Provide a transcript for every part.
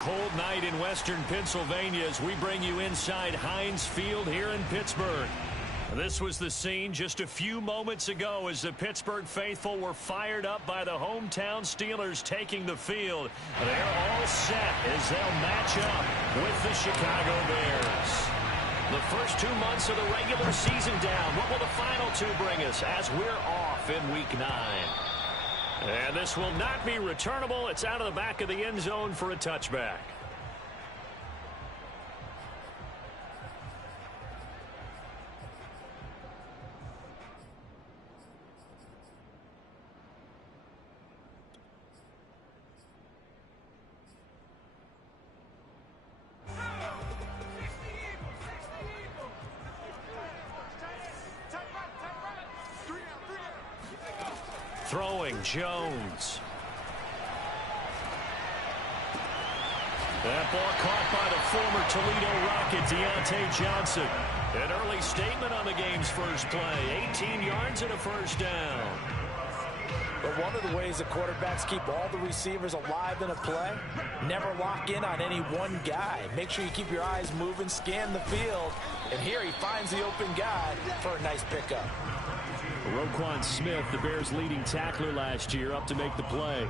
Cold night in western Pennsylvania as we bring you inside Heinz Field here in Pittsburgh. This was the scene just a few moments ago as the Pittsburgh faithful were fired up by the hometown Steelers taking the field. They're all set as they'll match up with the Chicago Bears. The first 2 months of the regular season down. What will the final two bring us as we're off in Week 9? And this will not be returnable. It's out of the back of the end zone for a touchback. Throwing Jones. That ball caught by the former Toledo Rocket, Deontay Johnson. An early statement on the game's first play. 18 yards and a first down. But one of the ways the quarterbacks keep all the receivers alive in a play, never lock in on any one guy. Make sure you keep your eyes moving, scan the field. And here he finds the open guy for a nice pickup. Roquan Smith, the Bears' leading tackler last year, up to make the play.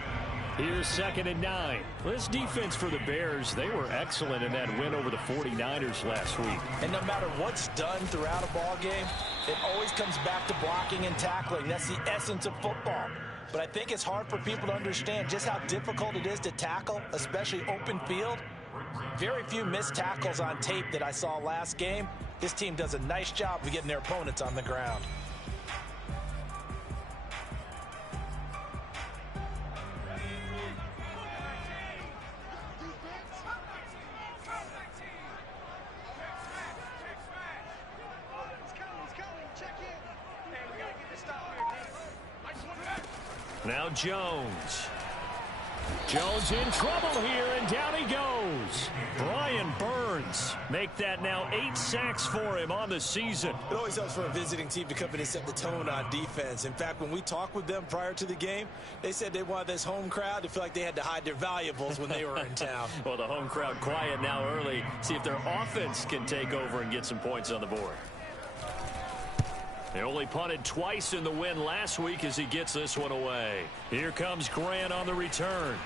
Here's 2nd and 9. This defense for the Bears, they were excellent in that win over the 49ers last week. And no matter what's done throughout a ball game, it always comes back to blocking and tackling. That's the essence of football. But I think it's hard for people to understand just how difficult it is to tackle, especially open field. Very few missed tackles on tape that I saw last game. This team does a nice job of getting their opponents on the ground. Now Jones. Jones in trouble here, and down he goes. Brian Burns make that now 8 sacks for him on the season. It always helps for a visiting team to come in and set the tone on defense. In fact, when we talked with them prior to the game, they said they wanted this home crowd to feel like they had to hide their valuables when they were in town. Well, the home crowd quiet now early. See if their offense can take over and get some points on the board. They only punted twice in the win last week as he gets this one away. Here comes Grant on the return.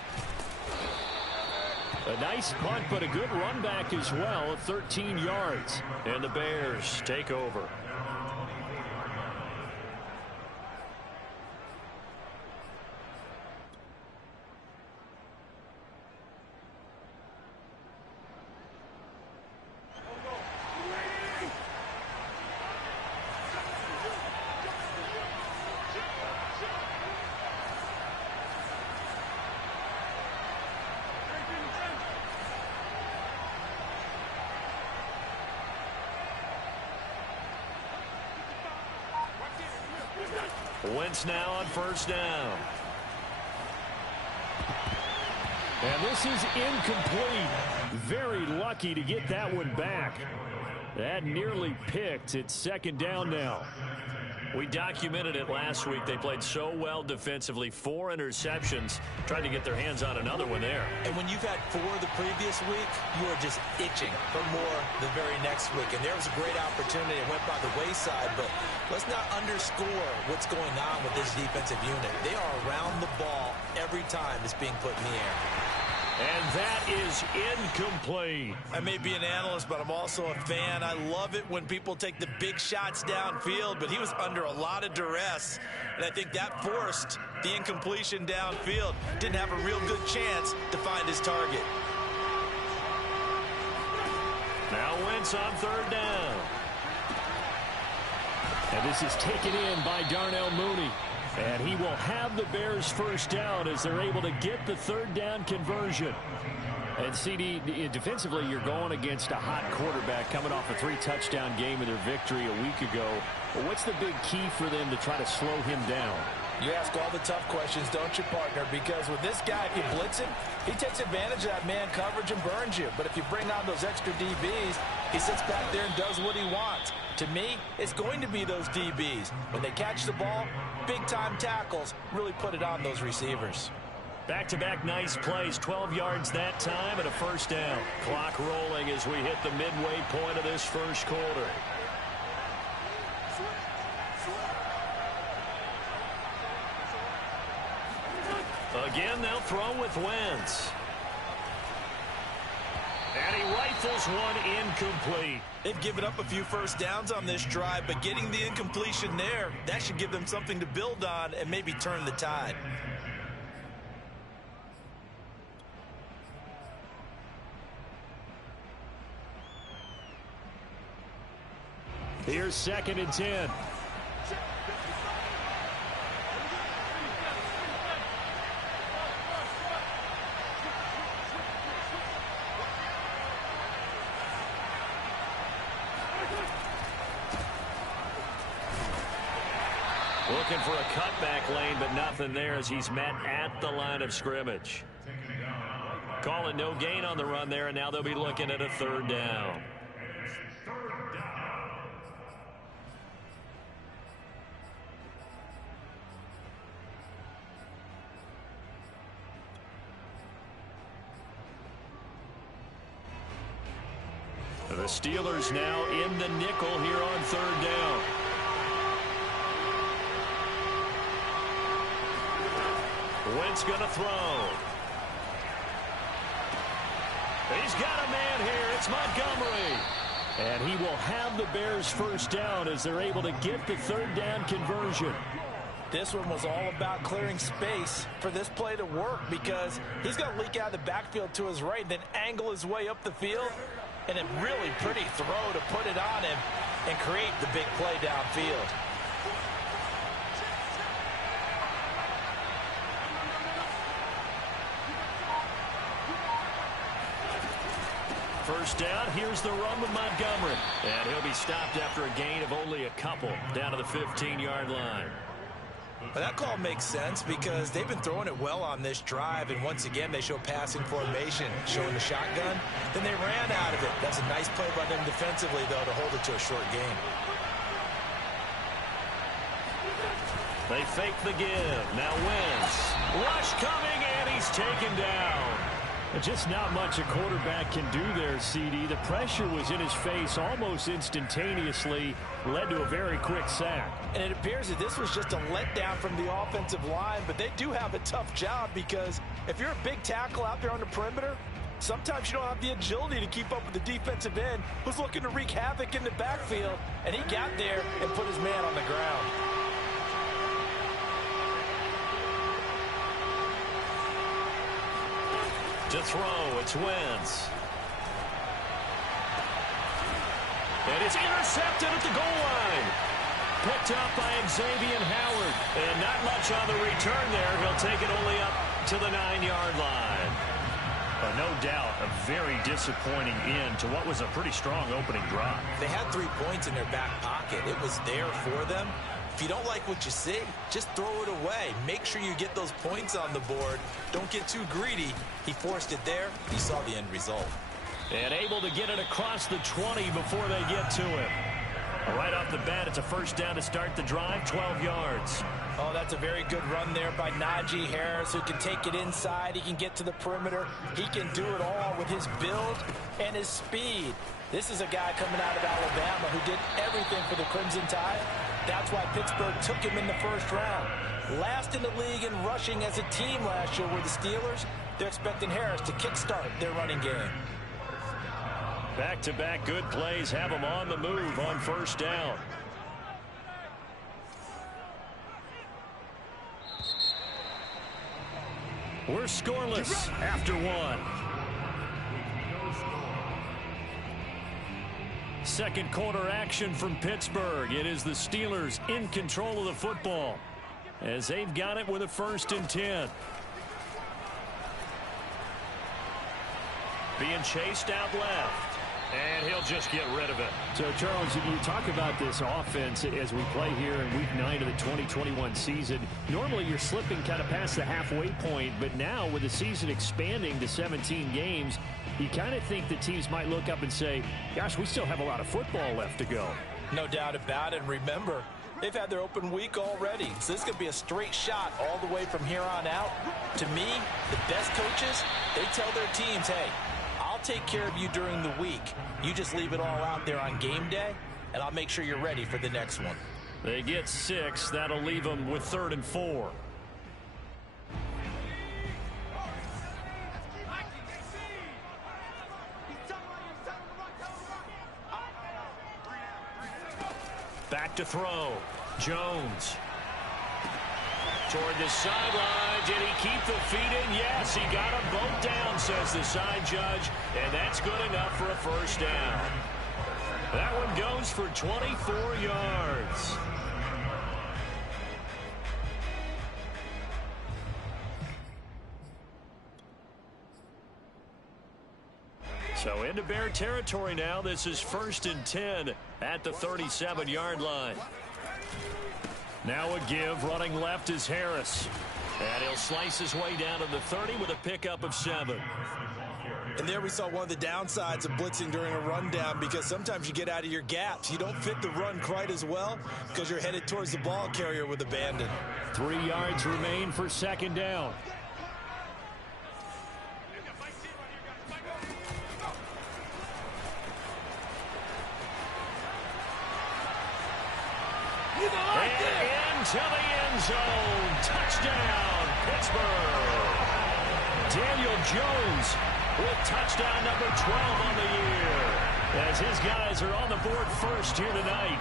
A nice punt, but a good run back as well, 13 yards. And the Bears take over. Wentz now on first down. And this is incomplete. Very lucky to get that one back. That nearly picked. It's 2nd down now. We documented it last week. They played so well defensively. 4 interceptions. Tried to get their hands on another one there. And when you've had 4 the previous week, you are just itching for more the very next week. And there was a great opportunity. It went by the wayside. But let's not underscore what's going on with this defensive unit. They are around the ball every time it's being put in the air. And that is incomplete. I may be an analyst, but I'm also a fan. I love it when people take the big shots downfield, but he was under a lot of duress, and I think that forced the incompletion downfield. Didn't have a real good chance to find his target. Now Wentz on 3rd down. And this is taken in by Darnell Mooney. And he will have the Bears first down as they're able to get the 3rd down conversion. And CD, defensively, you're going against a hot quarterback coming off a 3-touchdown game in their victory a week ago. But what's the big key for them to try to slow him down? You ask all the tough questions, don't you, partner? Because with this guy, if you blitz him, he takes advantage of that man coverage and burns you. But if you bring on those extra DBs, he sits back there and does what he wants. To me, it's going to be those DBs. When they catch the ball, big-time tackles really put it on those receivers. Back-to-back nice plays, 12 yards that time and a first down. Clock rolling as we hit the midway point of this first quarter. Again, they'll throw with Wentz. And he rifles one incomplete. They've given up a few first downs on this drive, but getting the incompletion there, that should give them something to build on and maybe turn the tide. Here's 2nd and 10. Looking for a cutback lane, but nothing there as he's met at the line of scrimmage. Calling no gain on the run there, and now they'll be looking at a 3rd down. The Steelers now in the nickel here on 3rd down. Wentz going to throw. He's got a man here. It's Montgomery. And he will have the Bears' first down as they're able to get the 3rd down conversion. This one was all about clearing space for this play to work because he's going to leak out of the backfield to his right, then angle his way up the field. And a really pretty throw to put it on him and create the big play downfield. First down, here's the run with Montgomery. And he'll be stopped after a gain of only a couple down to the 15-yard line. Well, that call makes sense because they've been throwing it well on this drive, and once again they show passing formation, showing the shotgun. Then they ran out of it. That's a nice play by them defensively, though, to hold it to a short gain. They fake the give. Now Wentz. Rush coming, and he's taken down. Just not much a quarterback can do there, CD. The pressure was in his face almost instantaneously, led to a very quick sack. And it appears that this was just a letdown from the offensive line, but they do have a tough job because if you're a big tackle out there on the perimeter, sometimes you don't have the agility to keep up with the defensive end who's looking to wreak havoc in the backfield, and he got there and put his man on the ground. To throw, it's Wentz. And it's intercepted at the goal line. Picked up by Xavier Howard. And not much on the return there. He'll take it only up to the 9-yard line. No doubt a very disappointing end to what was a pretty strong opening drive. They had 3 points in their back pocket. It was there for them. If you don't like what you see, just throw it away. Make sure you get those points on the board. Don't get too greedy. He forced it there. He saw the end result. And able to get it across the 20 before they get to him. Right off the bat, it's a first down to start the drive, 12 yards. Oh, that's a very good run there by Najee Harris, who can take it inside. He can get to the perimeter. He can do it all with his build and his speed. This is a guy coming out of Alabama who did everything for the Crimson Tide. That's why Pittsburgh took him in the first round. Last in the league in rushing as a team last year were the Steelers. They're expecting Harris to kickstart their running game. Back-to-back good plays have them on the move on first down. We're scoreless after one. Second quarter action from Pittsburgh. It is the Steelers in control of the football as they've got it with a 1st and 10. Being chased out left. And he'll just get rid of it. So, Charles, you talk about this offense as we play here in Week 9 of the 2021 season. Normally, you're slipping kind of past the halfway point, but now with the season expanding to 17 games, you kind of think the teams might look up and say, gosh, we still have a lot of football left to go. No doubt about it. Remember, They've had their open week already, so this could be a straight shot all the way from here on out. To me, the best coaches, they tell their teams, hey, I'll take care of you during the week. You just leave it all out there on game day, and I'll make sure you're ready for the next one. They get 6. That'll leave them with 3rd and 4. Back to throw. Jones. Toward the sideline. Did he keep the feet in? Yes, he got them both down, says the side judge. And that's good enough for a first down. That one goes for 24 yards. So into Bear territory now. This is 1st and 10 at the 37-yard line. Now a give. Running left is Harris. And he'll slice his way down to the 30 with a pickup of 7. And there we saw one of the downsides of blitzing during a rundown, because sometimes you get out of your gaps. You don't fit the run quite as well because you're headed towards the ball carrier with abandon. 3 yards remain for 2nd down. And into the end zone. Touchdown, Pittsburgh. Daniel Jones with touchdown number 12 on the year, as his guys are on the board first here tonight.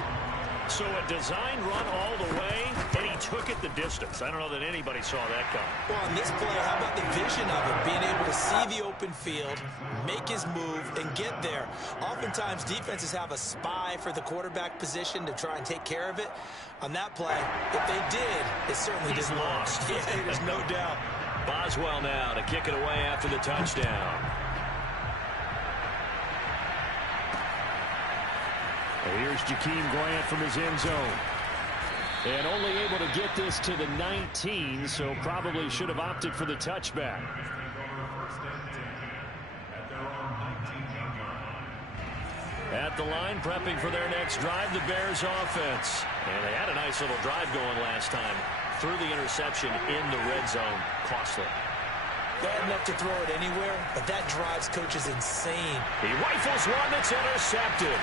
So a design run all the way, and he took it the distance. I don't know that anybody saw that coming. Well, on this play, how about the vision of it? Being able to see the open field, make his move, and get there. Oftentimes, defenses have a spy for the quarterback position to try and take care of it. On that play, if they did, it certainly He's didn't lost. work. Yeah, there's no doubt. Boswell now to kick it away after the touchdown. Here's Jakeem Grant from his end zone. And only able to get this to the 19, so probably should have opted for the touchback. At the line, prepping for their next drive, the Bears offense. And they had a nice little drive going last time. Threw the interception in the red zone. Costly. Bad enough to throw it anywhere, but that drives coaches insane. He rifles one that's intercepted.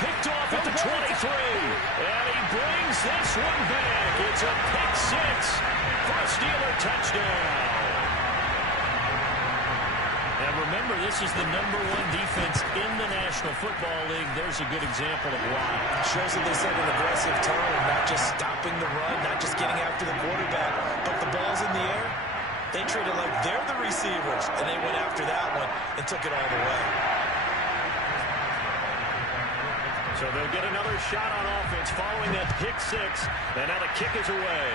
Picked off at the 23. And he brings this one back. It's a pick 6 for a Steeler touchdown. And remember, this is the #1 defense in the National Football League. There's a good example of why. Shows that they set an aggressive tone, not just stopping the run, not just getting after the quarterback, but the ball's in the air. They treat it like they're the receivers, and they went after that one and took it all the way. So they'll get another shot on offense following that pick 6, and now the kick is away.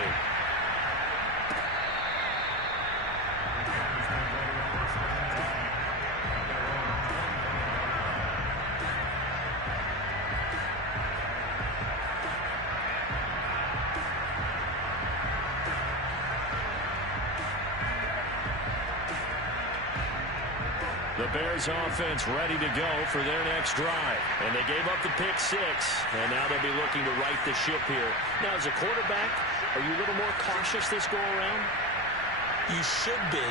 The Bears offense ready to go for their next drive. And they gave up the pick 6, and now they'll be looking to right the ship here. Now, as a quarterback, are you a little more cautious this go-around? You should be,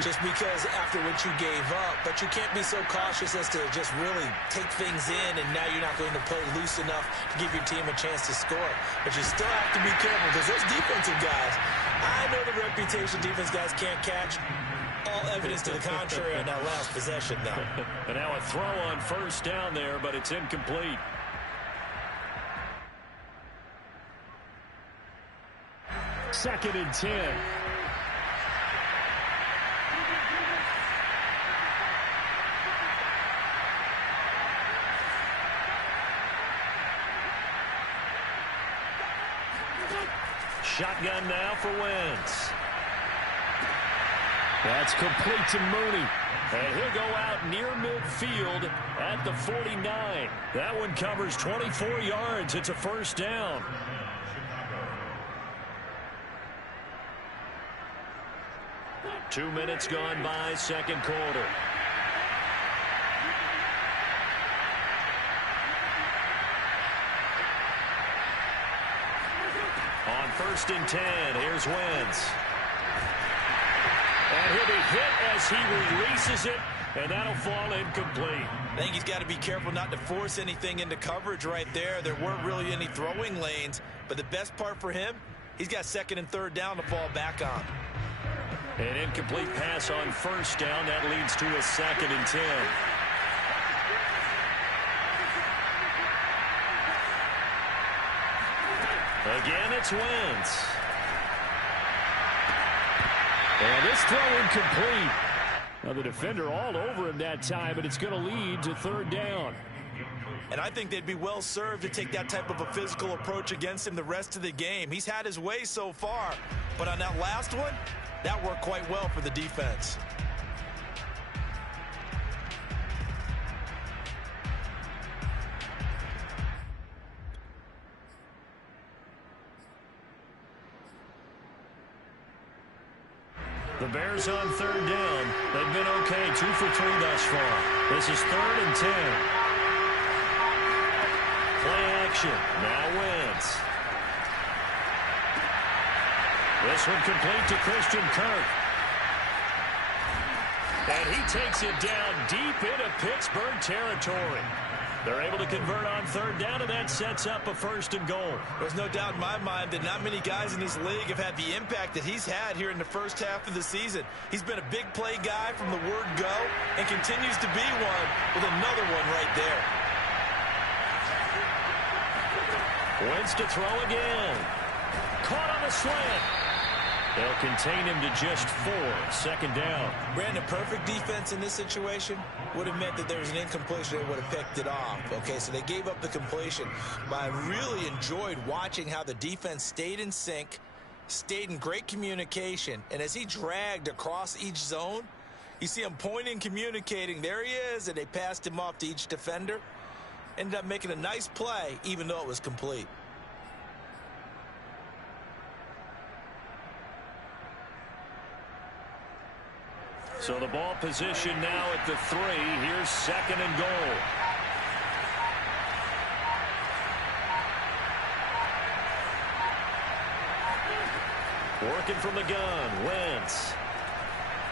just because after what you gave up, but you can't be so cautious as to just really take things in, and now you're not going to play loose enough to give your team a chance to score. But you still have to be careful, because those defensive guys, I know the reputation defense guys can't catch. All evidence to the contrary on that last possession, though. And now a throw on first down there, but it's incomplete. Second and 10. Shotgun now for Wentz. That's complete to Mooney. And he'll go out near midfield at the 49. That one covers 24 yards. It's a first down. Two minutes gone by, second quarter. 1st and 10. Here's Wentz. And he'll be hit as he releases it, and that'll fall incomplete. I think he's got to be careful not to force anything into coverage right there. There weren't really any throwing lanes, but the best part for him, he's got 2nd and 3rd down to fall back on. An incomplete pass on 1st down. That leads to a 2nd and 10. Again, it's Wentz. And this throw incomplete. Now the defender all over him that time, but it's going to lead to 3rd down. And I think they'd be well served to take that type of a physical approach against him the rest of the game. He's had his way so far, but on that last one, that worked quite well for the defense. The Bears on 3rd down. They've been okay, 2 for 3 thus far. This is 3rd and 10. Play action. Now Wentz. This one complete to Christian Kirk. And he takes it down deep into Pittsburgh territory. They're able to convert on 3rd down, and that sets up a 1st and goal. There's no doubt in my mind that not many guys in this league have had the impact that he's had here in the first half of the season. He's been a big play guy from the word go and continues to be one with another one right there. Wentz to throw again. Caught on the slant. They'll contain him to just 4. 2nd down. Brandon, perfect defense in this situation would have meant that there was an incompletion. They would have picked it off. Okay, so they gave up the completion. But I really enjoyed watching how the defense stayed in sync, stayed in great communication. And as he dragged across each zone, you see him pointing, communicating. There he is, and they passed him off to each defender. Ended up making a nice play, even though it was complete. So the ball position now at the 3. Here's 2nd and goal. Working from the gun, Wentz.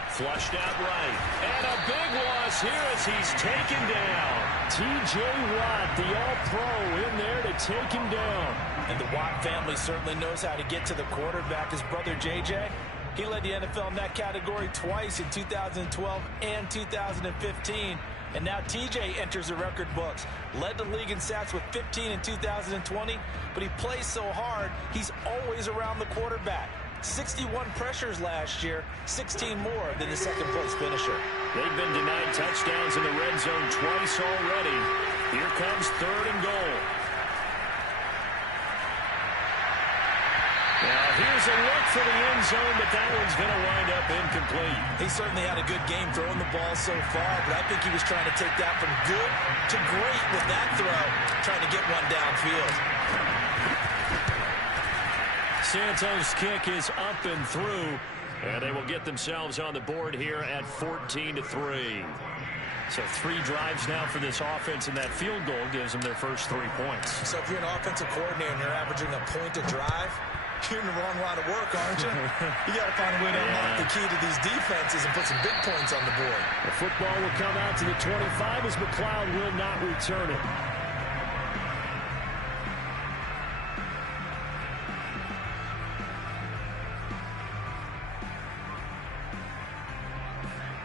Flushed out right. And a big loss here as he's taken down. T.J. Watt, the all-pro, in there to take him down. And the Watt family certainly knows how to get to the quarterback. His brother, J.J., he led the NFL in that category twice in 2012 and 2015. And now TJ enters the record books. Led the league in sacks with 15 in 2020, but he plays so hard, he's always around the quarterback. 61 pressures last year, 16 more than the 2nd place finisher. They've been denied touchdowns in the red zone twice already. Here comes 3rd and goal. Now here's a look for the end zone, but that one's going to wind up incomplete. He certainly had a good game throwing the ball so far, but I think he was trying to take that from good to great with that throw, trying to get one downfield. Santos' kick is up and through, and they will get themselves on the board here at 14-3. So 3 drives now for this offense, and that field goal gives them their first 3 points. So if you're an offensive coordinator and you're averaging a point a drive, you're in the wrong line of work, aren't you? You got to find a way to unlock the key to these defenses and put some big points on the board. The football will come out to the 25 as McLeod will not return it.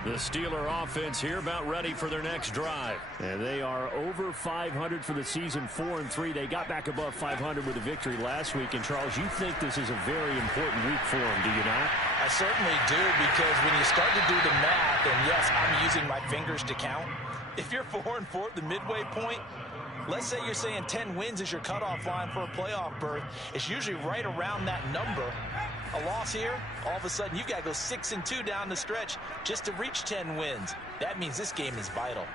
The Steeler offense here about ready for their next drive. And they are over 500 for the season, 4-3. They got back above 500 with a victory last week. And, Charles, you think this is a very important week for them, do you not? I certainly do, because when you start to do the math, and yes, I'm using my fingers to count, if you're 4-4 at the midway point, let's say you're saying 10 wins is your cutoff line for a playoff berth. It's usually right around that number. A loss here, all of a sudden you've got to go 6-2 down the stretch just to reach 10 wins. That means this game is vital.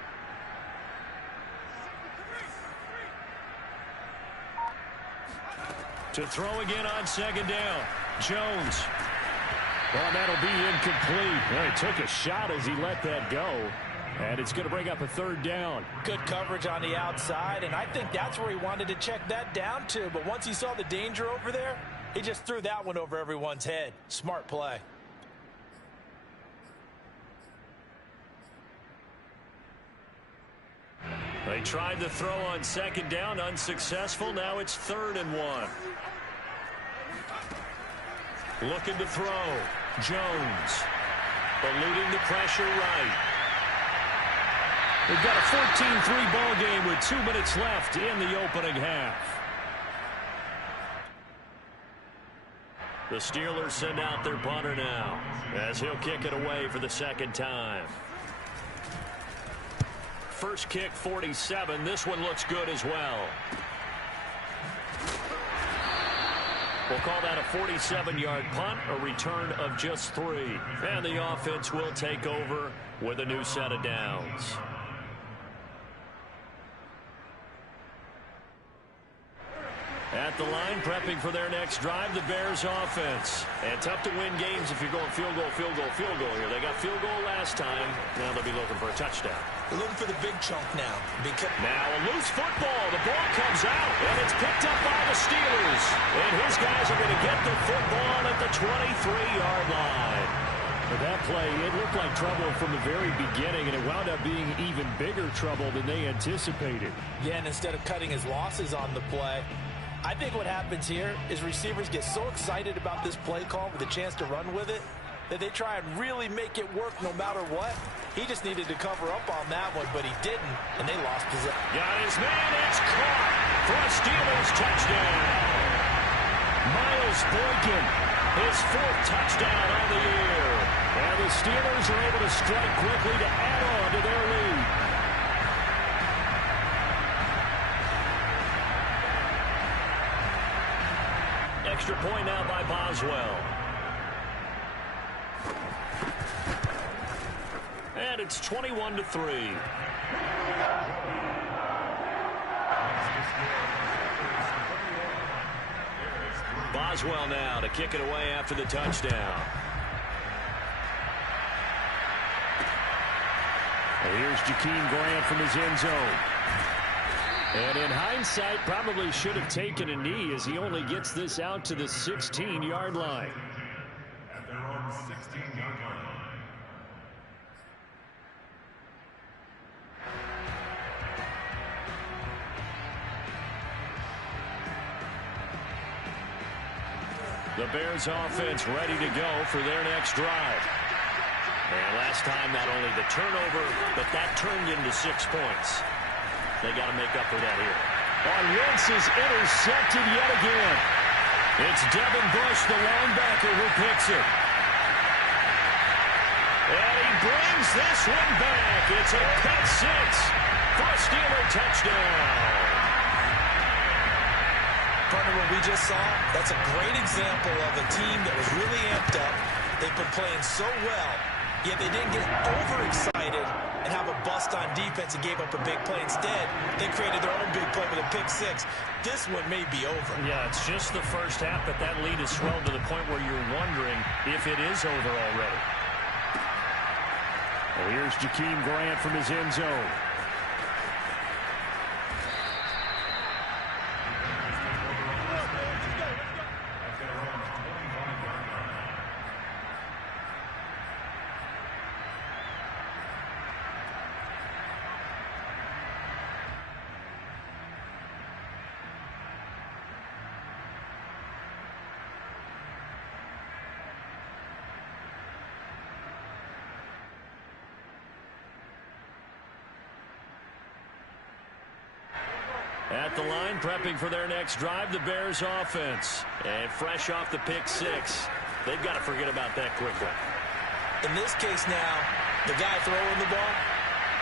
To throw again on 2nd down. Jones. Well, that'll be incomplete. Well, he took a shot as he let that go. And it's going to bring up a 3rd down. Good coverage on the outside, and I think that's where he wanted to check that down to. But once he saw the danger over there, He just threw that one over everyone's head. Smart play. They tried the throw on second down, unsuccessful. Now it's 3rd and 1. Looking to throw. Jones. Eluding the pressure right. We've got a 14-3 ball game with 2 minutes left in the opening half. The Steelers send out their punter now as he'll kick it away for the second time. First kick, 47. This one looks good as well. We'll call that a 47-yard punt, a return of just 3. And the offense will take over with a new set of downs. At the line, prepping for their next drive, the Bears offense. And tough to win games if you're going field goal, field goal, field goal here. They got field goal last time. Now they'll be looking for a touchdown. They're looking for the big chunk now. Now a loose football. The ball comes out, and it's picked up by the Steelers. And his guys are going to get the football at the 23-yard line. For that play, it looked like trouble from the very beginning, and it wound up being even bigger trouble than they anticipated. Yeah, and instead of cutting his losses on the play, I think what happens here is receivers get so excited about this play call with a chance to run with it that they try and really make it work no matter what. He just needed to cover up on that one, but he didn't, and they lost possession. Got his man. It's caught for a Steelers touchdown. Miles Boykin, his 4th touchdown on the year. And the Steelers are able to strike quickly to add on to their lead. Extra point now by Boswell. And it's 21-3. Boswell now to kick it away after the touchdown. Well, here's Jakeem Grant from his end zone. And in hindsight, probably should have taken a knee as he only gets this out to the 16-yard line. At their own 16-yard line. The Bears offense ready to go for their next drive. And last time, not only the turnover, but that turned into 6 points. They got to make up for that here. Wentz is intercepted yet again. It's Devin Bush, the linebacker, who picks it. And he brings this one back. It's a pick 6 for a Steeler touchdown. Partner, what we just saw, that's a great example of a team that was really amped up. They've been playing so well, yet they didn't get overexcited and have a bust on defense and gave up a big play. Instead, they created their own big play with a pick 6. This one may be over. Yeah, it's just the first half, but that lead has swelled to the point where you're wondering if it is over already. Well, here's Jakeem Grant from his end zone. At the line, prepping for their next drive, the Bears offense. And fresh off the pick 6. They've got to forget about that quickly. In this case now, the guy throwing the ball,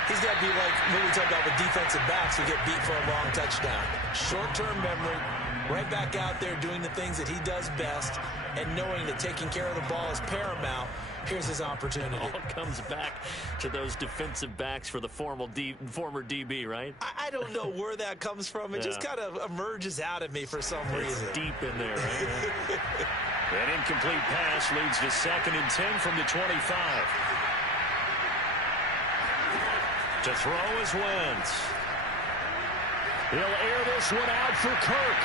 he's got to be like when we talk about with defensive backs who get beat for a long touchdown. Short-term memory, right back out there doing the things that he does best, and knowing that taking care of the ball is paramount. Here's his opportunity. All comes back to those defensive backs for the former DB, right? I don't know where that comes from. It just kind of emerges out of me for some reason. It's deep in there, right? An incomplete pass leads to 2nd and 10 from the 25. To throw is Wentz. He'll air this one out for Kirk.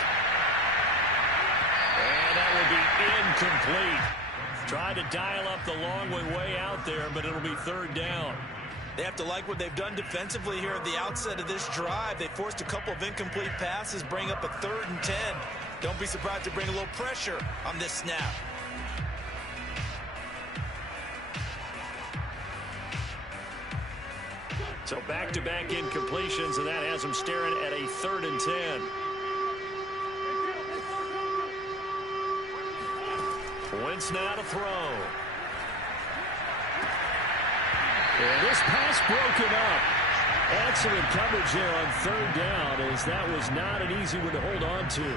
And that will be incomplete. Tried to dial up the long one way out there, but it'll be third down. They have to like what they've done defensively here at the outset of this drive. They forced a couple of incomplete passes, bring up a 3rd and 10. Don't be surprised to bring a little pressure on this snap. So back-to-back incompletions, and that has them staring at a 3rd and 10. Wentz now to throw. And this pass broken up. Excellent coverage there on 3rd down, as that was not an easy one to hold on to.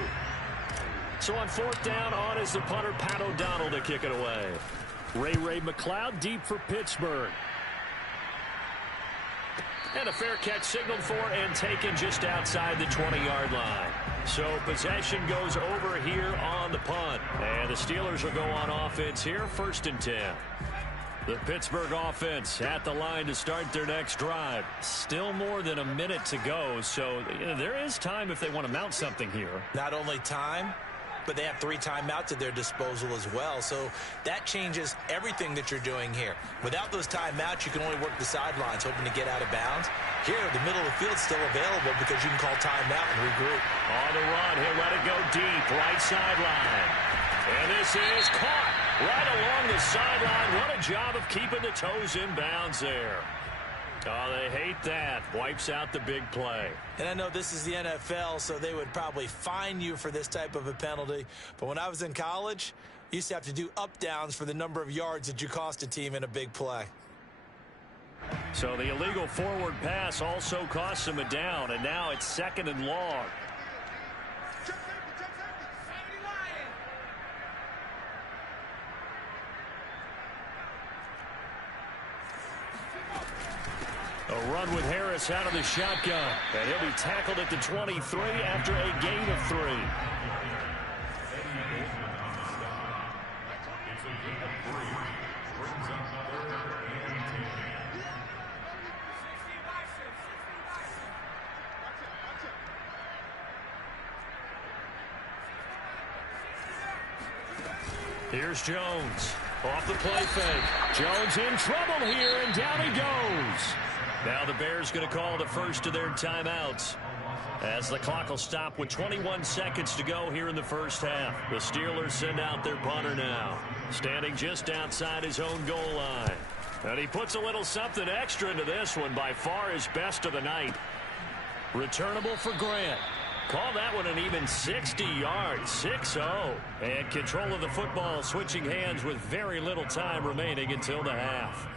So on 4th down, on is the punter, Pat O'Donnell, to kick it away. Ray McCloud deep for Pittsburgh. And a fair catch signaled for and taken just outside the 20-yard line. So possession goes over here on the punt. And the Steelers will go on offense here, 1st and 10. The Pittsburgh offense at the line to start their next drive. Still more than a minute to go, so there is time if they want to mount something here. Not only time, but they have 3 timeouts at their disposal as well. So that changes everything that you're doing here. Without those timeouts, you can only work the sidelines, hoping to get out of bounds. Here, the middle of the field's still available because you can call timeout and regroup. On the run, he'll let it go deep, right sideline. And this is caught right along the sideline. What a job of keeping the toes in bounds there. Oh, they hate that. Wipes out the big play. And I know this is the NFL, so they would probably fine you for this type of a penalty. But when I was in college, you used to have to do up-downs for the number of yards that you cost a team in a big play. So the illegal forward pass also costs him a down, and now it's 2nd and long. A run with Harris out of the shotgun. And he'll be tackled at the 23 after a gain of 3. Here's Jones. Off the play fake. Jones in trouble here, and down he goes. Now the Bears going to call the first of their timeouts, as the clock will stop with 21 seconds to go here in the first half. The Steelers send out their punter now, standing just outside his own goal line. And he puts a little something extra into this one, by far his best of the night. Returnable for Grant. Call that one an even 60 yards, 6-0. And control of the football switching hands with very little time remaining until the half.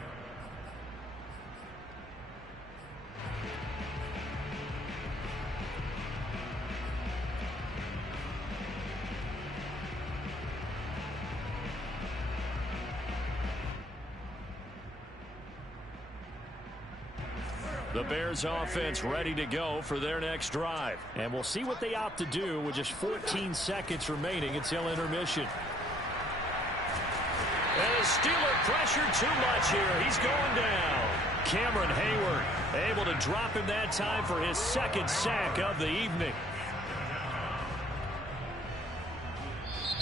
The Bears offense ready to go for their next drive. And we'll see what they opt to do with just 14 seconds remaining until intermission. And the Steeler pressure too much here. He's going down. Cameron Hayward able to drop him that time for his 2nd sack of the evening.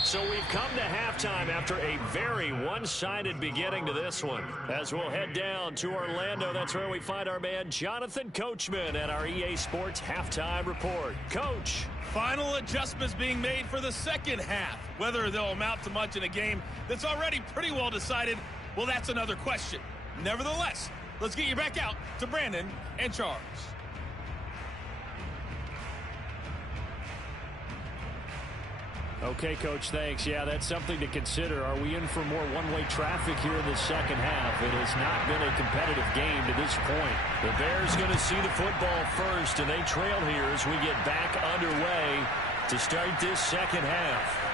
So we've come to halftime after a very one-sided beginning to this one. As we'll head down to Orlando, that's where we find our man Jonathan Coachman at our EA Sports Halftime Report. Coach. Final adjustments being made for the second half. Whether they'll amount to much in a game that's already pretty well decided, well, that's another question. Nevertheless, let's get you back out to Brandon and Charles. Okay, Coach, thanks. Yeah, that's something to consider. Are we in for more one-way traffic here in the second half? It has not been a competitive game to this point. The Bears going to see the football first, and they trail here as we get back underway to start this second half.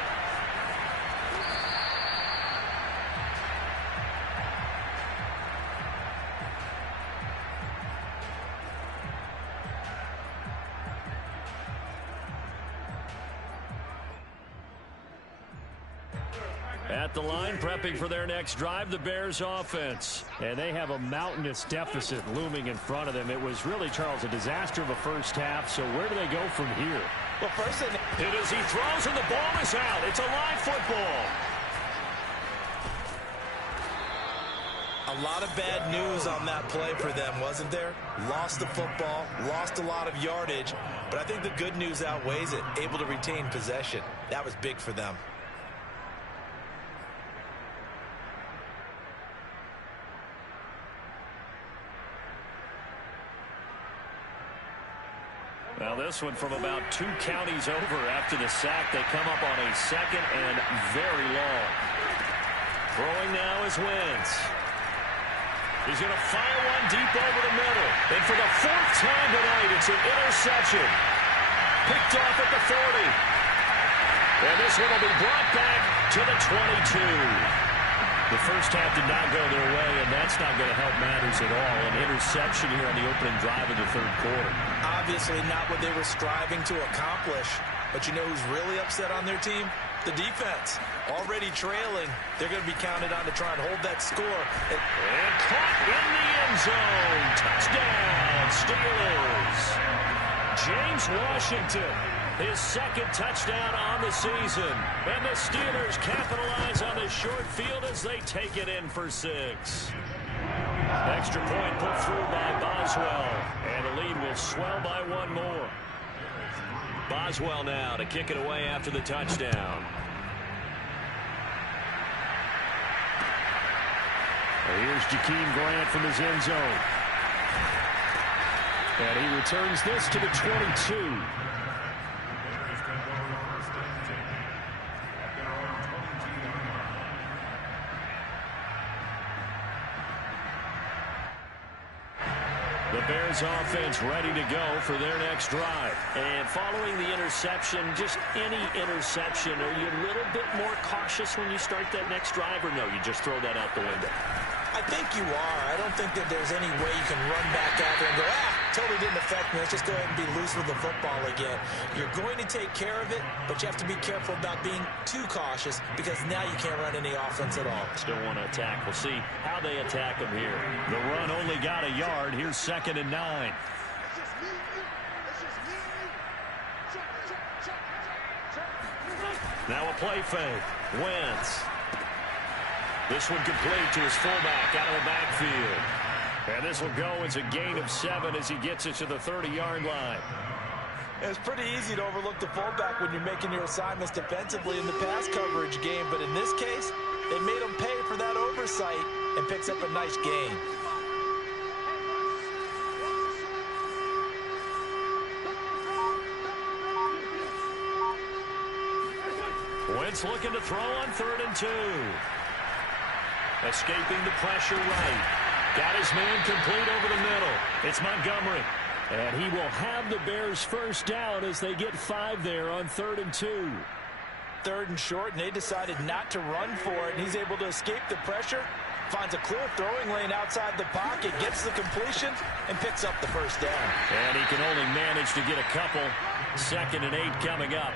At the line, prepping for their next drive, the Bears offense. And they have a mountainous deficit looming in front of them. It was really, Charles, a disaster of a first half, so where do they go from here? Well, first thing, It is, he throws and the ball is out. It's a live football. a lot of bad news on that play for them, wasn't there? Lost the football, lost a lot of yardage, but I think the good news outweighs it. Able to retain possession. That was big for them. Now this one from about 2 counties over after the sack. They come up on a 2nd and very long. Throwing now is Wentz. He's going to fire one deep over the middle. And for the 4th time tonight, it's an interception. Picked off at the 40. And this one will be brought back to the 22. The first half did not go their way, and that's not going to help matters at all. An interception here on the opening drive of the 3rd quarter. Obviously not what they were striving to accomplish. But you know who's really upset on their team? The defense. Already trailing. They're going to be counted on to try and hold that score. And caught in the end zone. Touchdown, Steelers. James Washington, his 2nd touchdown on the season. And the Steelers capitalize on the short field as they take it in for 6. Extra point put through by Boswell. And the lead will swell by 1 more. Boswell now to kick it away after the touchdown. Here's Jakeem Grant from his end zone. And he returns this to the 22. The Bears offense ready to go for their next drive. And following the interception, just any interception, are you a little bit more cautious when you start that next drive, or no, you just throw that out the window? I think you are. I don't think that there's any way you can run back out there and go, totally didn't affect me. Let's just go ahead and be loose with the football again. You're going to take care of it, but you have to be careful about being too cautious because now you can't run any offense at all. Still want to attack. We'll see how they attack them here. The run only got a yard. Here's 2nd and 9. Now a play fake. Wentz. This one complete to his fullback out of the backfield. And this will go as a gain of 7 as he gets it to the 30-yard line. It's pretty easy to overlook the fullback when you're making your assignments defensively in the pass coverage game, but in this case, they made him pay for that oversight and picks up a nice gain. Wentz looking to throw on 3rd and 2. Escaping the pressure right. Got his man complete over the middle. It's Montgomery. And he will have the Bears first down as they get 5 there on 3rd and 2. 3rd and short, and they decided not to run for it. And he's able to escape the pressure, finds a clear throwing lane outside the pocket, gets the completion, and picks up the first down. And he can only manage to get a couple. 2nd and 8 coming up.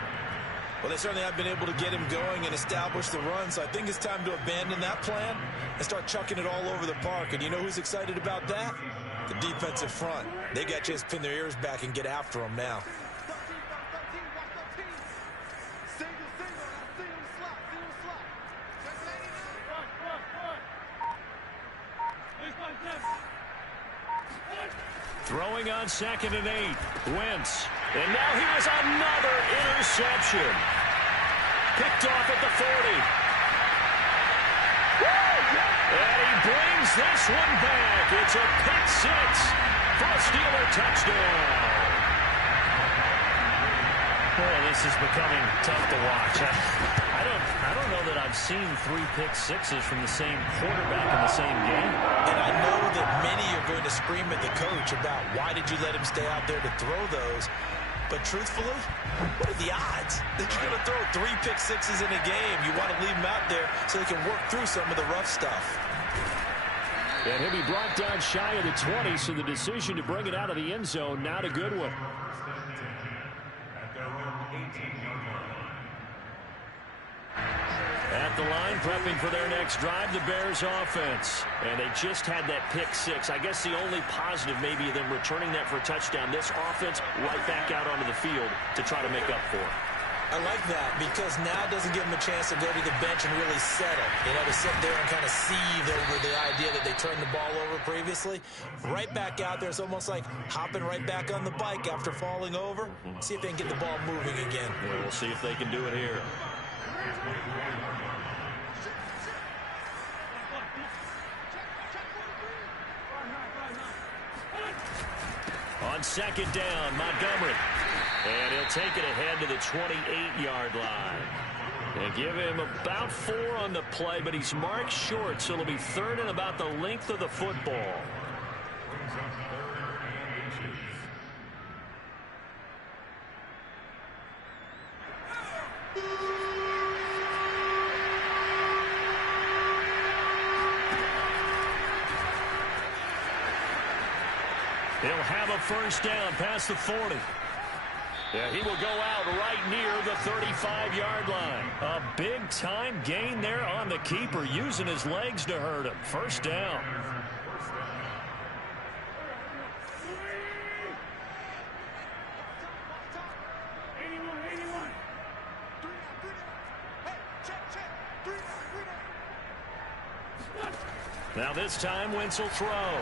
Well, they certainly have been able to get him going and establish the run, so I think it's time to abandon that plan and start chucking it all over the park. And you know who's excited about that? The defensive front. They got to just pin their ears back and get after him now. Throwing on 2nd and 8. Wentz. And now here's another interception. Picked off at the 40. And he brings this one back. It's a pick 6 for a Steeler touchdown. Boy, this is becoming tough to watch. I don't know that I've seen 3 pick 6s from the same quarterback in the same game. And I know that many are going to scream at the coach about why did you let him stay out there to throw those. But truthfully, what are the odds that you're going to throw 3 pick 6s in a game? You want to leave them out there so they can work through some of the rough stuff. And he'll be brought down shy of the 20, so the decision to bring it out of the end zone, not a good one. At the line, prepping for their next drive, the Bears offense. And they just had that pick six. I guess the only positive maybe them returning that for a touchdown. This offense right back out onto the field to try to make up for it. I like that because now it doesn't give them a chance to go to the bench and really settle. You know, to sit there and kind of seethe over the idea that they turned the ball over previously. Right back out there. It's almost like hopping right back on the bike after falling over. See if they can get the ball moving again. Well, we'll see if they can do it here. On second down, Montgomery. And he'll take it ahead to the 28-yard line. And give him about 4 on the play, but he's marked short, so it'll be third and about the length of the football. He'll have a first down past the 40. Yeah, he will go out right near the 35-yard line. A big-time gain there on the keeper, using his legs to hurt him. First down. Now this time, Wentz will throw.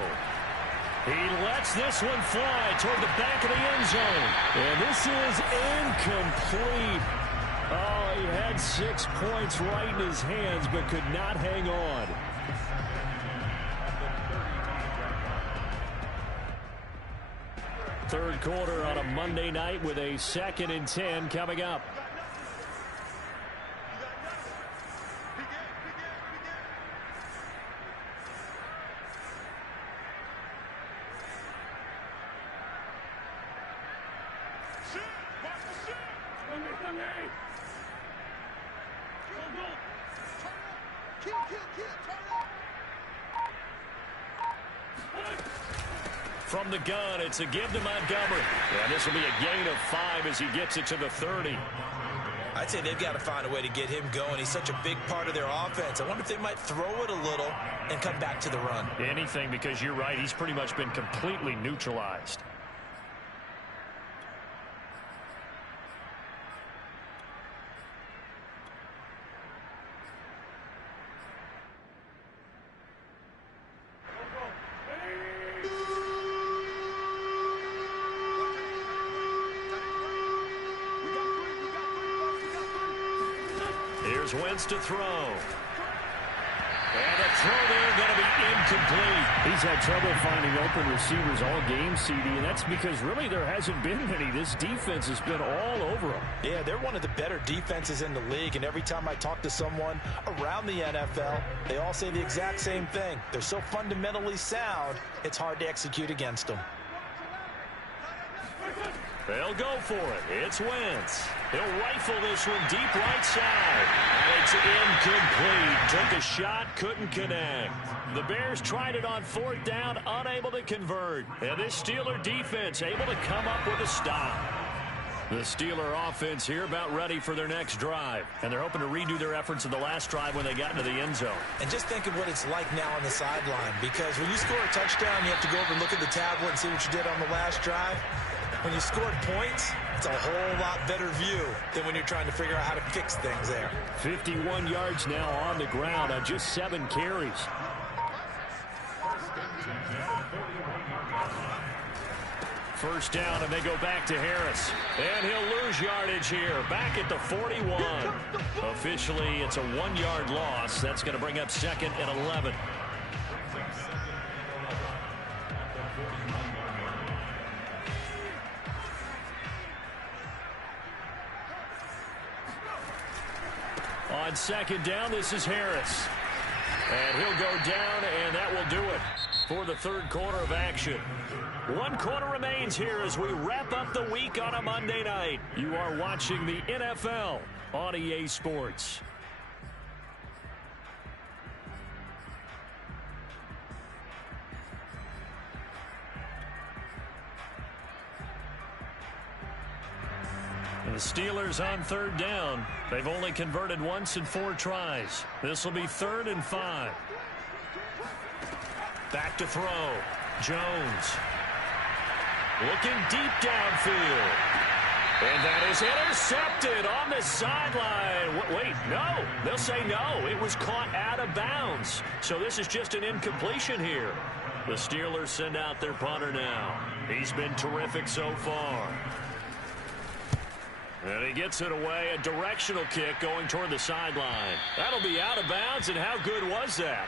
He lets this one fly toward the back of the end zone. And this is incomplete. Oh, he had 6 points right in his hands, but could not hang on. Third quarter on a Monday night with a 2nd and 10 coming up. From the gun, it's a give to Montgomery. Yeah, this will be a gain of 5 as he gets it to the 30. I'd say they've got to find a way to get him going. He's such a big part of their offense. I wonder if they might throw it a little and come back to the run. Anything, because you're right. He's pretty much been completely neutralized. Here's Wentz to throw. And the throw there going to be incomplete. He's had trouble finding open receivers all game, CD, and that's because really there hasn't been many. This defense has been all over them. Yeah, they're one of the better defenses in the league, and every time I talk to someone around the NFL, they all say the exact same thing. They're so fundamentally sound, it's hard to execute against them. They'll go for it. It's Wentz. He'll rifle this one deep right side. And it's incomplete. Took a shot, couldn't connect. The Bears tried it on 4th down, unable to convert. And this Steeler defense able to come up with a stop. The Steeler offense here about ready for their next drive. And they're hoping to redo their efforts in the last drive when they got into the end zone. And just think of what it's like now on the sideline. Because when you score a touchdown, you have to go over and look at the tablet and see what you did on the last drive. When you scored points, it's a whole lot better view than when you're trying to figure out how to fix things there. 51 yards now on the ground on just 7 carries. First down, and they go back to Harris. And he'll lose yardage here. Back at the 41. Officially, it's a 1-yard loss. That's going to bring up 2nd and 11. On 2nd down, this is Harris. And he'll go down, and that will do it for the 3rd quarter of action. 1 quarter remains here as we wrap up the week on a Monday night. You are watching the NFL on EA Sports. The Steelers on third down. They've only converted once in 4 tries. This will be 3rd and 5. Back to throw. Jones. Looking deep downfield. And that is intercepted on the sideline. Wait, no. They'll say no. It was caught out of bounds. So this is just an incompletion here. The Steelers send out their punter now. He's been terrific so far. And he gets it away. A directional kick going toward the sideline. That'll be out of bounds, and how good was that?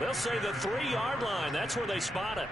They'll say the 3-yard line. That's where they spot it.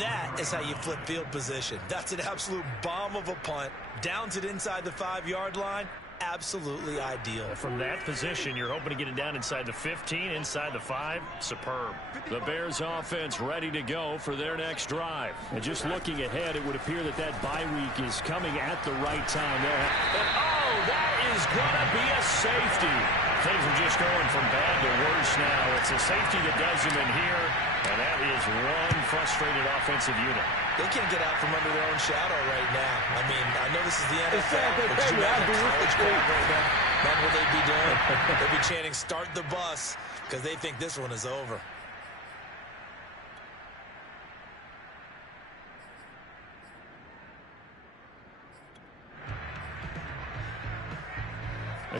That is how you flip field position. That's an absolute bomb of a punt. Downs it inside the 5-yard line. Absolutely ideal. From that position, you're hoping to get it down inside the 15, inside the 5. Superb. The Bears offense ready to go for their next drive. And just looking ahead, it would appear that that bye week is coming at the right time. Oh, that is going to be a safety. Things are just going from bad to worse now. It's a safety that does them in here, and that is one frustrated offensive unit. They can't get out from under their own shadow right now. I mean, I know this is the NFL, but you have a college crowd right now. That's what they'd be doing. They'd be chanting, "Start the bus," because they think this one is over.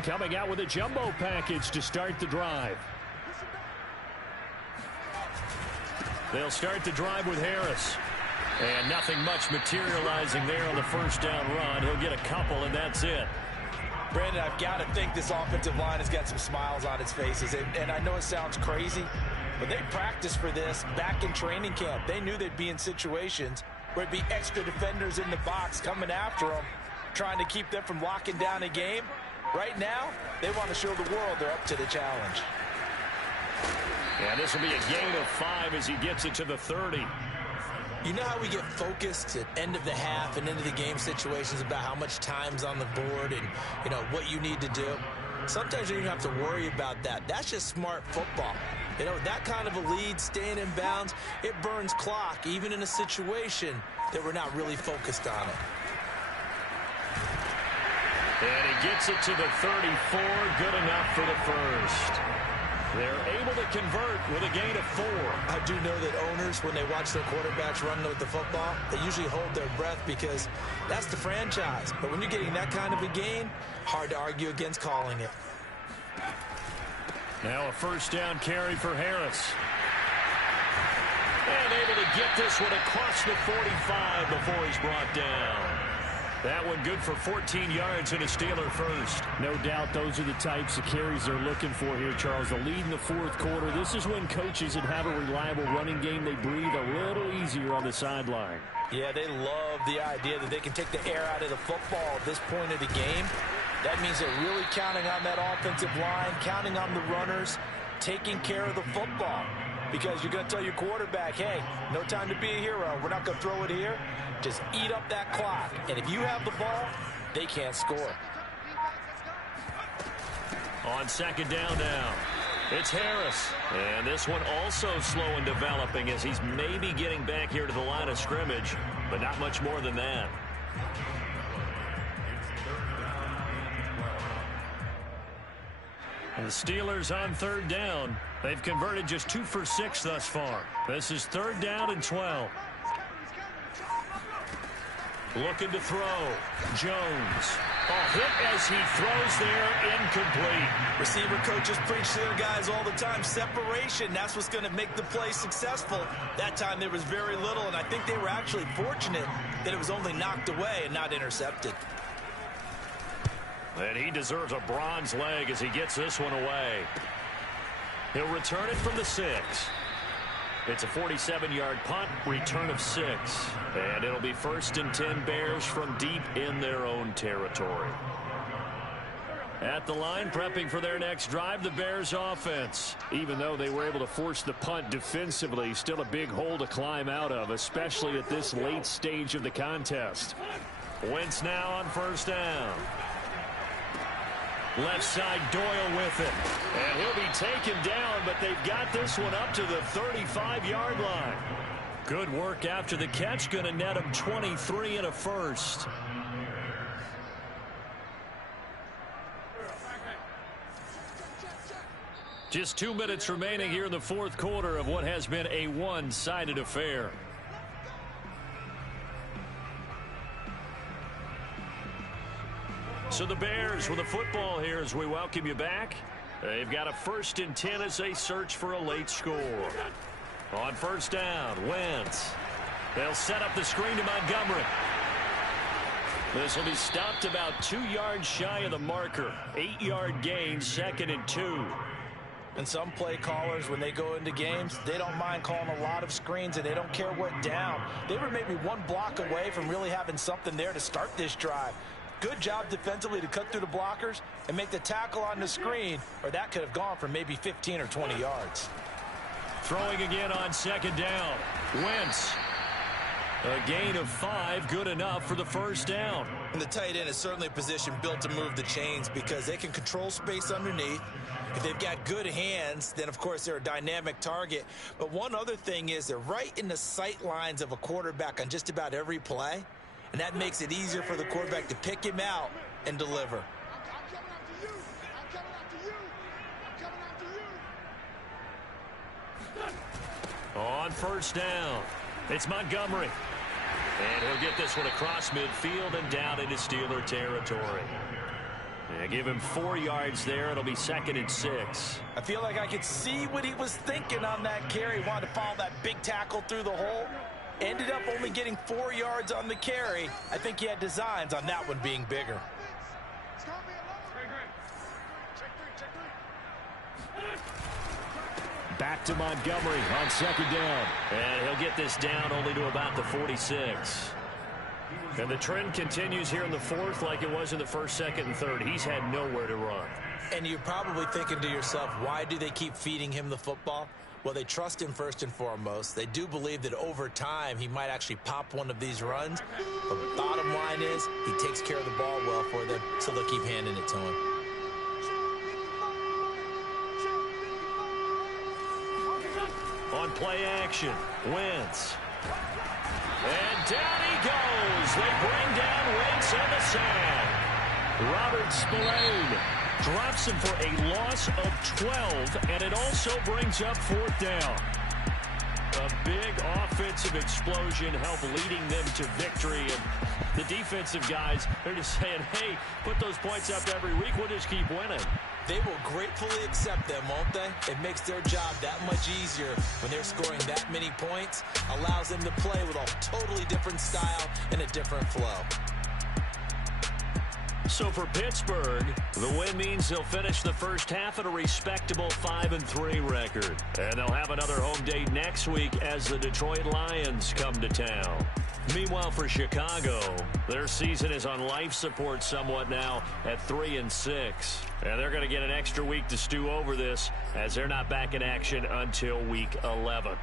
Coming out with a jumbo package to start the drive. They'll start the drive with Harris. And nothing much materializing there on the first down run. He'll get a couple, and that's it. Brandon, I've got to think this offensive line has got some smiles on its faces. And I know it sounds crazy, but they practiced for this back in training camp. They knew they'd be in situations where it'd be extra defenders in the box coming after them, trying to keep them from locking down a game. Right now, they want to show the world they're up to the challenge. Yeah, this will be a gain of 5 as he gets it to the 30. You know how we get focused at end of the half and into the game situations about how much time's on the board and, you know, what you need to do? Sometimes you don't have to worry about that. That's just smart football. You know, that kind of a lead, staying in bounds, it burns clock, even in a situation that we're not really focused on it. And he gets it to the 34. Good enough for the first. They're able to convert with a gain of 4. I do know that owners, when they watch their quarterbacks run with the football, they usually hold their breath because that's the franchise. But when you're getting that kind of a gain, hard to argue against calling it. Now a first down carry for Harris. And able to get this one across the 45 before he's brought down. That one good for 14 yards and a Steeler first. No doubt those are the types of carries they're looking for here, Charles. The lead in the 4th quarter. This is when coaches that have a reliable running game, they breathe a little easier on the sideline. Yeah, they love the idea that they can take the air out of the football at this point of the game. That means they're really counting on that offensive line, counting on the runners, taking care of the football. Because you're going to tell your quarterback, hey, no time to be a hero. We're not going to throw it here. Just eat up that clock. And if you have the ball, they can't score. On second down now, it's Harris. And this one also slow in developing as he's maybe getting back here to the line of scrimmage, but not much more than that. And the Steelers on third down. They've converted just 2 for 6 thus far. This is 3rd down and 12. Looking to throw. Jones. Hit as he throws there, incomplete. Receiver coaches preach to their guys all the time. Separation, that's what's going to make the play successful. That time there was very little, and I think they were actually fortunate that it was only knocked away and not intercepted. And he deserves a bronze leg as he gets this one away. He'll return it from the 6. It's a 47-yard punt, return of 6. And it'll be 1st and 10 Bears from deep in their own territory. At the line, prepping for their next drive, the Bears offense. Even though they were able to force the punt defensively, still a big hole to climb out of, especially at this late stage of the contest. Wentz now on first down. Left side, Doyle with it. And he'll be taken down, but they've got this one up to the 35-yard line. Good work after the catch. Going to net him 23 and a first. Just 2 minutes remaining here in the fourth quarter of what has been a one-sided affair. So the Bears with the football here as we welcome you back. They've got a 1st and 10 as they search for a late score. On first down, Wentz. They'll set up the screen to Montgomery. This will be stopped about 2 yards shy of the marker. 8-yard gain, 2nd and 2. And some play callers, when they go into games, they don't mind calling a lot of screens, and they don't care what down. They were maybe 1 block away from really having something there to start this drive. Good job defensively to cut through the blockers and make the tackle on the screen, or that could have gone for maybe 15 or 20 yards. Throwing again on 2nd down. Wentz. A gain of 5, good enough for the first down. And the tight end is certainly a position built to move the chains because they can control space underneath. If they've got good hands, then, of course, they're a dynamic target. But one other thing is they're right in the sight lines of a quarterback on just about every play. And that makes it easier for the quarterback to pick him out and deliver. On first down, it's Montgomery. And he'll get this one across midfield and down into Steeler territory. And give him 4 yards there. It'll be 2nd and 6. I feel like I could see what he was thinking on that carry. He wanted to follow that big tackle through the hole. Ended up only getting 4 yards on the carry. I think he had designs on that one being bigger. Back to Montgomery on 2nd down. And he'll get this down only to about the 46. And the trend continues here in the fourth like it was in the 1st, 2nd, and 3rd. He's had nowhere to run. And you're probably thinking to yourself, why do they keep feeding him the football? Well, they trust him first and foremost. They do believe that over time he might actually pop one of these runs. But the bottom line is he takes care of the ball well for them, so they'll keep handing it to him. On play action, Wentz. And down he goes. They bring down Wentz on the sack. Robert Spillane drops him for a loss of 12, and it also brings up 4th down. A big offensive explosion helped leading them to victory. And the defensive guys, they're just saying, hey, put those points up every week. We'll just keep winning. They will gratefully accept them, won't they? It makes their job that much easier when they're scoring that many points. Allows them to play with a totally different style and a different flow. So for Pittsburgh, the win means they'll finish the first half at a respectable 5-3 record. And they'll have another home date next week as the Detroit Lions come to town. Meanwhile, for Chicago, their season is on life support somewhat now at 3-6. And they're going to get an extra week to stew over this as they're not back in action until week 11.